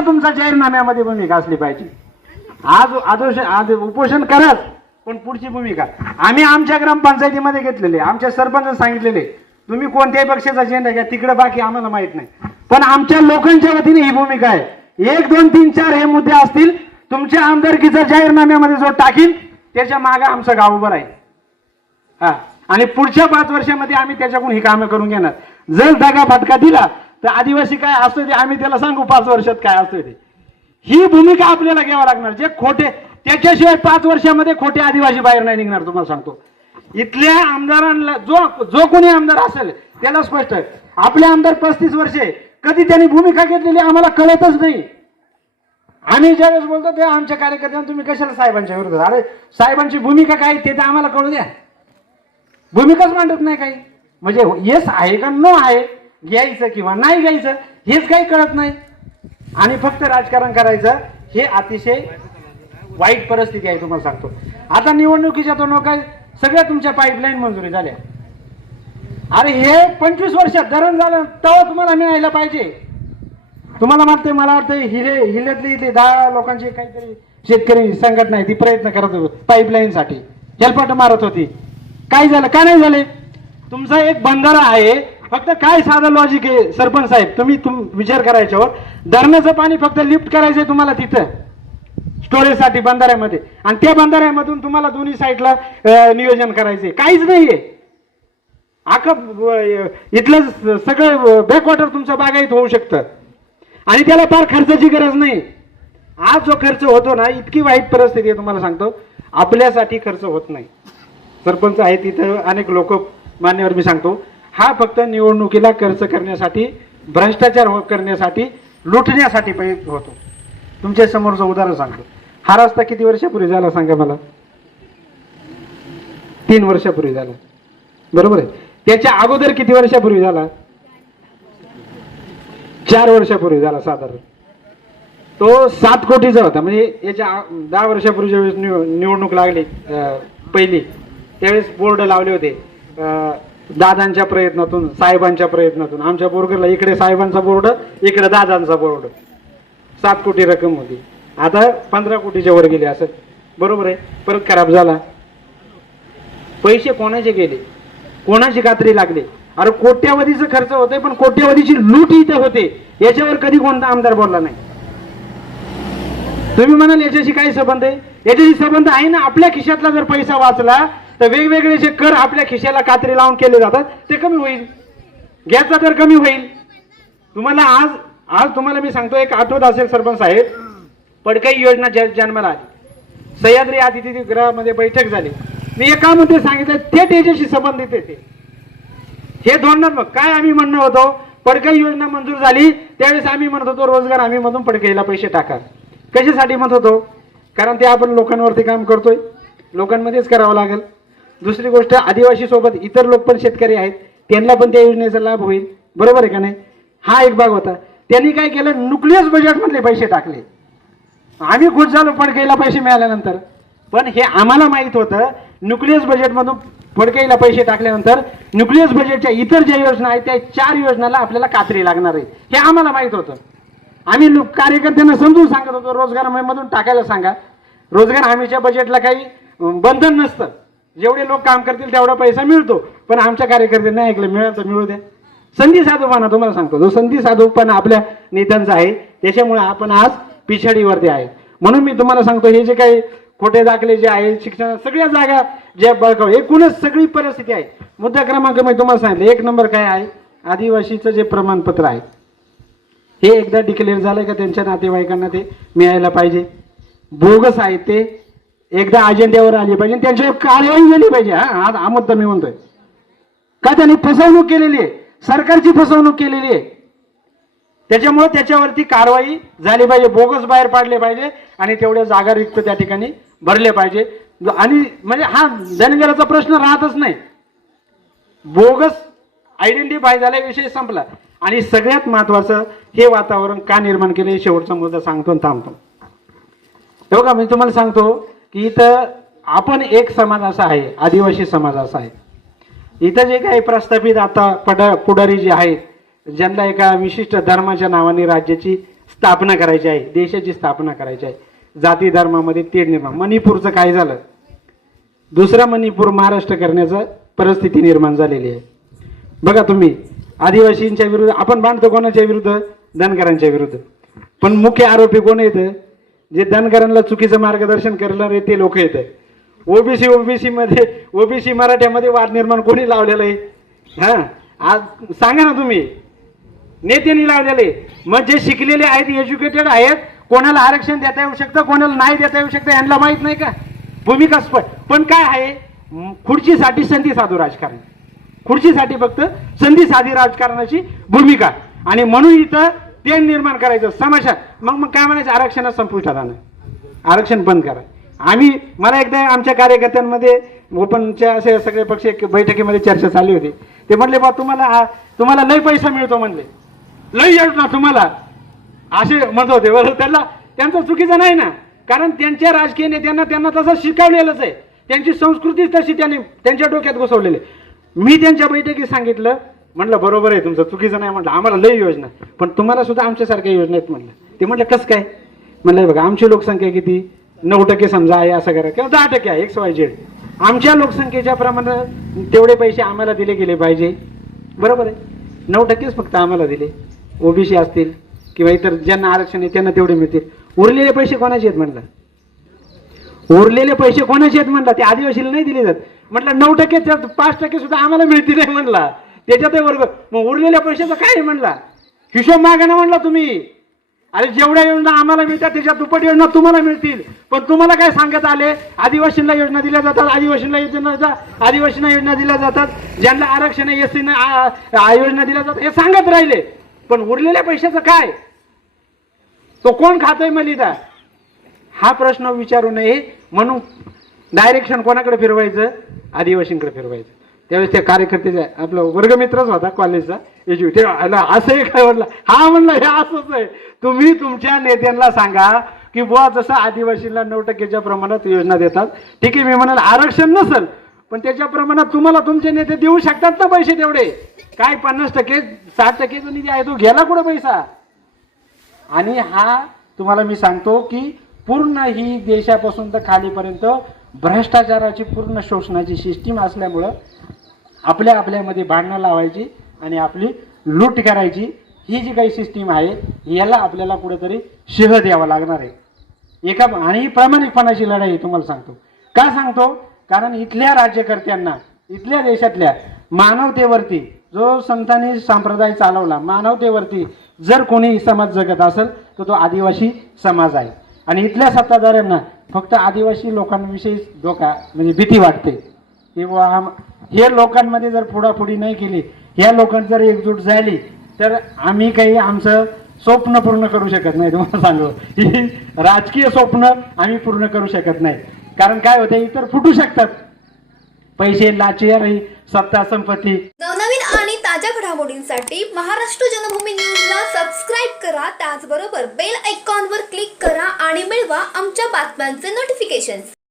सुद्धा तुमचा जाहीरनाम्यामध्ये भूमिका असली पाहिजे. आज आदोष आज उपोषण कराल पण पुढची भूमिका. आम्ही आमच्या ग्रामपंचायतीमध्ये घेतलेले आमच्या सरपंच सांगितलेले तुम्ही कोणत्याही पक्षाचा झेंडा घ्या तिकडे बाकी आम्हाला माहीत नाही. पण आमच्या लोकांच्या वतीने ही भूमिका आहे. एक दोन तीन चार हे मुद्दे असतील तुमच्या आमदारकीचा जाहीरनाम्यामध्ये जो टाकील त्याच्यामागे आमचं गाव उभं राहील. हा. आणि पुढच्या पाच वर्षामध्ये आम्ही त्याच्याकडून ही कामं करून घेणार. जर दगा फटका दिला तर आदिवासी काय असतोय ते आम्ही त्याला सांगू पाच वर्षात काय असतो ते ही भूमिका आपल्याला घ्यावं लागणार. जे खोटे त्याच्याशिवाय पाच वर्षामध्ये खोटे आदिवासी बाहेर नाही निघणार तुम्हाला सांगतो. इथल्या आमदारांना जो जो कोणी आमदार असेल त्याला स्पष्ट आहे. आपले आमदार पस्तीस वर्षे कधी त्यांनी भूमिका घेतलेली आम्हाला कळतच नाही. आम्ही ज्यावेळेस बोलतो ते आमच्या कार्यकर्त्यांना तुम्ही कशाला साहेबांच्या विरोधात? अरे साहेबांची भूमिका काय ते तर आम्हाला कळू द्या. भूमिकाच मांडत नाही काही. म्हणजे येस आहे का? नो आहे. घ्यायचं किंवा नाही घ्यायचं हेच काही कळत नाही. आणि फक्त राजकारण करायचं हे अतिशय वाईट परिस्थिती आहे तुम्हाला सांगतो. आता निवडणुकीच्या दोन काय सगळ्या तुमच्या पाईपलाईन मंजुरी झाल्या. अरे हे पंचवीस वर्षात धरण झालं तेव्हा तुम्हाला मिळायला पाहिजे. तुम्हाला वाटतंय मला वाटतं हिले हिल्यातली इथे दहा लोकांची काहीतरी शेतकरी संघटना आहे ती प्रयत्न करत होती पाईपलाईन साठी. हेलपाट मारत होती. काय झालं का नाही झाले? तुमचा एक बंधारा आहे फक्त काय साधा लॉजिक आहे सरपंच साहेब? तुम्ही तुम विचार करायच्यावर धरणाचं पाणी फक्त लिफ्ट करायचंय तुम्हाला तिथं. स्टोरेजसाठी बंधाऱ्यामध्ये. आणि त्या बंधाऱ्यामधून तुम्हाला दोन्ही साईडला नियोजन करायचंय. काहीच नाहीये. अख्खं इथलं सगळं बॅकवॉटर तुमचं बागायत होऊ शकतं. आणि त्याला फार खर्चाची गरज नाही. आज जो खर्च होतो ना इतकी वाईट परिस्थिती आहे तुम्हाला सांगतो. आपल्यासाठी खर्च होत नाही. सरपंच आहे तिथं अनेक लोक मान्यवर मी सांगतो. हा फक्त निवडणुकीला खर्च करण्यासाठी भ्रष्टाचार हो- करण्यासाठी लुटण्यासाठी पैसे होतो. तुमच्या समोरचं उदाहरण सांगतो हा रस्ता किती वर्षापूर्वी झाला सांगा मला? तीन वर्षापूर्वी झाला. बरोबर आहे? त्याच्या अगोदर किती वर्षापूर्वी झाला? चार वर्षापूर्वी झाला साधारण. तो सात कोटीचा होता. म्हणजे याच्या दहा वर्षापूर्वी ज्यावेळेस निव- निवडणूक लागली पहिली. त्यावेळेस बोर्ड लावले होते दादांच्या प्रयत्नातून साहेबांच्या प्रयत्नातून. आमच्या बोरगरला इकडे साहेबांचा बोर्ड इकडे दादांचा बोर्ड. सात कोटी रक्कम होती. आता पंधरा कोटीच्या वर गेले असं. बरोबर आहे? परत खराब झाला. पैसे कोणाचे गेले? कोणाची कात्री लागली? अरे कोट्यावधीचं खर्च होतोय पण कोट्यावधीची लूट इथे होते. याच्यावर कधी कोणता आमदार बोलला नाही. तुम्ही म्हणाल याच्याशी काय संबंध आहे? याच्याशी संबंध आहे ना? आपल्या खिशातला जर पैसा वाचला तर वेगवेगळे जे कर आपल्या खिशाला कात्री लावून केले जातात ते कमी होईल. गॅसचा दर कमी होईल. तुम्हाला आज आज तुम्हाला मी सांगतो एक आठवत असेल सरपंच साहेब पडकाई योजना ज्या जन्माला आली. सह्याद्री अतिथीगृहामध्ये बैठक झाली. मी एका मध्ये सांगितलं थेट याच्याशी संबंधित आहे ते. हे धोरणात्मक काय आम्ही म्हणणं होतो पडकाई योजना मंजूर झाली त्यावेळेस आम्ही म्हणत होतो रोजगार आम्ही मधून पडकाईला पैसे टाका कशासाठी म्हणत होतो? कारण ते आपण लोकांवरती काम करतोय. लोकांमध्येच करावं लागेल. दुसरी गोष्ट आदिवासी सोबत इतर लोक पण शेतकरी आहेत. त्यांना पण त्या योजनेचा लाभ होईल. बरोबर आहे का नाही? हा एक भाग होता. त्यांनी काय केलं? न्यूक्लियस बजेटमधले पैसे टाकले. आम्ही खुश झालो फडकेला पैसे मिळाल्यानंतर. पण हे आम्हाला माहीत होतं न्यूक्लियस बजेटमधून फडकेला पैसे टाकल्यानंतर न्यूक्लियस बजेटच्या इतर ज्या योजना आहेत त्या चार योजनाला आपल्याला कात्री लागणार आहे. हे आम्हाला माहीत होतं. आम्ही कार्यकर्त्यांना समजून सांगत होतो रोजगार हमीमधून टाकायला सांगा. रोजगार हमीच्या बजेटला काही बंधन नसतं. जेवढे लोक काम करतील तेवढा पैसा मिळतो. पण आमच्या कार्यकर्त्यांना ऐकलं मिळेल तर मिळू द्या संधी साधूपणा तुम्हाला सांगतो. जो संधी साधूपणा आपल्या नेत्यांचा आहे त्याच्यामुळे आपण आज पिछाडीवरती आहे. म्हणून मी तुम्हाला सांगतो हे जे काही खोटे दाखले जे आहे शिक्षण सगळ्या जागा ज्या बळकाव एकूणच सगळी परिस्थिती आहे. मुद्दा क्रमांक मी तुम्हाला सांगितलं एक नंबर काय आहे? आदिवासीचं जे प्रमाणपत्र आहे हे एकदा डिक्लेअर झालं का त्यांच्या नातेवाईकांना ते मिळायला पाहिजे. बोगस आहे ते एकदा अजेंड्यावर आले पाहिजे त्यांची कारवाई झाली पाहिजे हा. आज हा मुद्दा मी म्हणतोय. का त्यांनी फसवणूक केलेली आहे? सरकारची फसवणूक केलेली आहे. त्याच्यामुळे त्याच्यावरती कारवाई झाली पाहिजे बोगस बाहेर पाडले पाहिजे आणि तेवढ्या जागा रिक्त त्या ठिकाणी भरले पाहिजे. आणि म्हणजे हा धनगराचा प्रश्न राहतच नाही. बोगस आयडेंटिफाय झाला विषय संपला. आणि सगळ्यात महत्वाचं हे वातावरण का निर्माण केलं हे शेवटचा मुद्दा सांगतो आणि थांबतो. हे का मी तुम्हाला सांगतो की इथं आपण एक समाज असा आहे आदिवासी समाज असा आहे. इथं जे काही प्रस्थापित आता पड पुढारी जे आहेत ज्यांना एका विशिष्ट धर्माच्या नावाने राज्याची स्थापना करायची आहे देशाची स्थापना करायची आहे जाती धर्मामध्ये तेढ निर्माण. मणिपूरचं काय झालं? दुसरा मणिपूर महाराष्ट्र करण्याचं परिस्थिती निर्माण झालेली आहे. बघा तुम्ही आदिवासींच्या विरुद्ध आपण बांधतो कोणाच्या विरुद्ध? धनगरांच्या विरुद्ध. पण मुख्य आरोपी कोण येतं जे धनगरांना चुकीचं मार्गदर्शन करणारे ते लोक येतं ओबीसी ओबीसी मध्ये ओबीसी मराठ्यामध्ये वाद निर्माण कोणी लावलेलं आहे? हां? आज सांगा ना तुम्ही. नेत्यांनी लावलेले मग जे शिकलेले आहेत एज्युकेटेड आहेत कोणाला आरक्षण देता येऊ शकतं कोणाला नाही देता येऊ शकतं यांना माहीत नाही का? भूमिका स्पष्ट. पण काय आहे? खुर्चीसाठी संधी साधू राजकारण. खुर्चीसाठी फक्त संधी साधी राजकारणाची भूमिका. आणि म्हणून इथं ते निर्माण करायचं समाजात मग मग काय म्हणायचं? आरक्षणात संपुष्टात आणा. आरक्षण बंद करा. आम्ही मला एकदा आमच्या कार्यकर्त्यांमध्ये ओपनच्या असे सगळे पक्ष बैठकीमध्ये चर्चा चालली होती. ते म्हटले बा तुम्हाला तुम्हाला लई पैसा मिळतो म्हणले. लई योजना तुम्हाला. असे म्हणत होते. बरं त्यांना त्यांचं चुकीचं नाही ना. कारण त्यांच्या राजकीय नेत्यांना त्यांना तसं शिकवलेलंच आहे. त्यांची संस्कृतीच तशी त्यांनी त्यांच्या डोक्यात घुसवलेली आहे. मी त्यांच्या बैठकीत सांगितलं म्हटलं बरोबर आहे तुमचं चुकीचं नाही. म्हटलं आम्हाला लय योजना पण तुम्हाला सुद्धा आमच्यासारख्या योजना आहेत म्हणलं. ते म्हटलं कसं काय? म्हणलं बघा आमची लोकसंख्या किती? नऊ टक्के समजा आहे असं करा. किंवा दहा टक्के आहे एक वाय झेड आमच्या लोकसंख्येच्या प्रमाणे तेवढे पैसे आम्हाला दिले गेले पाहिजे. बरोबर आहे? नऊ टक्केच फक्त आम्हाला दिले. ओबीसी असतील किंवा इतर ज्यांना आरक्षण आहे त्यांना तेवढे मिळतील. उरलेले पैसे कोणाचे आहेत म्हणलं? उरलेले पैसे कोणाचे आहेत म्हणला? ते आदिवासीला नाही दिले जात. म्हटलं नऊ टक्के तर पाच टक्के सुद्धा आम्हाला मिळतील नाही म्हणला. त्याच्यात वर्ग मग उरलेल्या पैशाचं काय आहे म्हणला? हिशोब मागा ना म्हणला तुम्ही. अरे जेवढ्या योजना आम्हाला मिळतात त्याच्या दुप्पट योजना तुम्हाला मिळतील. पण तुम्हाला काय सांगत आले? आदिवासींना योजना दिल्या जातात आदिवासींना योजना जा- आदिवासींना योजना दिल्या जातात. ज्यांना आरक्षण एस एस योजना दिल्या जातात हे सांगत राहिले. पण उरलेल्या पैशाचं काय? तो कोण खातोय मलिदा? हा प्रश्न विचारू नये. म्हणून डायरेक्शन कोणाकडे फिरवायचं? आदिवासींकडे फिरवायचं. त्यावेळेस त्या कार्यकर्त्याचा आपला वर्गमित्रच होता कॉलेजचा. एज्यू ते असंही असं काय म्हणलं? हा म्हणलं हे असंच आहे. तुम्ही तुमच्या नेत्यांना सांगा की बुवा जसं आदिवासींना नऊ टक्केच्या प्रमाणात योजना देतात ठीक आहे मी म्हणाल आरक्षण नसेल पण त्याच्या प्रमाणात तुम्हाला तुमचे नेते देऊ शकतात ना पैसे तेवढे. काय पन्नास टक्के साठ टक्के जो निधी आहे तो घ्यायला कुठं पैसा? आणि हा तुम्हाला मी सांगतो की पूर्ण ही देशापासून तर खालीपर्यंत भ्रष्टाचाराची पूर्ण शोषणाची सिस्टीम असल्यामुळं आपल्या आपल्यामध्ये भांडणं लावायची आणि आपली लूट करायची. ही जी काही सिस्टीम आहे याला आपल्याला कुठेतरी शिह द्यावा लागणार आहे. एका आणि ही प्रामाणिकपणाची लढाई आहे, तुम्हाला सांगतो. का सांगतो? कारण इथल्या राज्यकर्त्यांना इथल्या देशातल्या मानवतेवरती जो संतांनी संप्रदाय चालवला मानवतेवरती जर कोणी समाज जगत असेल तर तो आदिवासी समाज आहे. आणि इथल्या सत्ताधाऱ्यांना फक्त आदिवासी लोकांविषयी धोका म्हणजे भीती वाटते. किंवा हे लोकांमध्ये जर पुढापुढी नाही केली ह्या लोकांची जर एकजूट झाली तर आम्ही काही आमचं स्वप्न पूर्ण करू शकत नाही तुम्हाला सांगू. ही राजकीय स्वप्न आम्ही पूर्ण करू शकत नाही. कारण काय होतं इतर फुटू शकतात. पैसे लाचेर सत्ता संपत्ती. नवनवीन आणि ताज्या घडामोडींसाठी महाराष्ट्र जनभूमी न्यूजला सबस्क्राईब करा. त्याचबरोबर बेल आयकॉनवर क्लिक करा आणि मिळवा आमच्या बातम्यांचे नोटिफिकेशन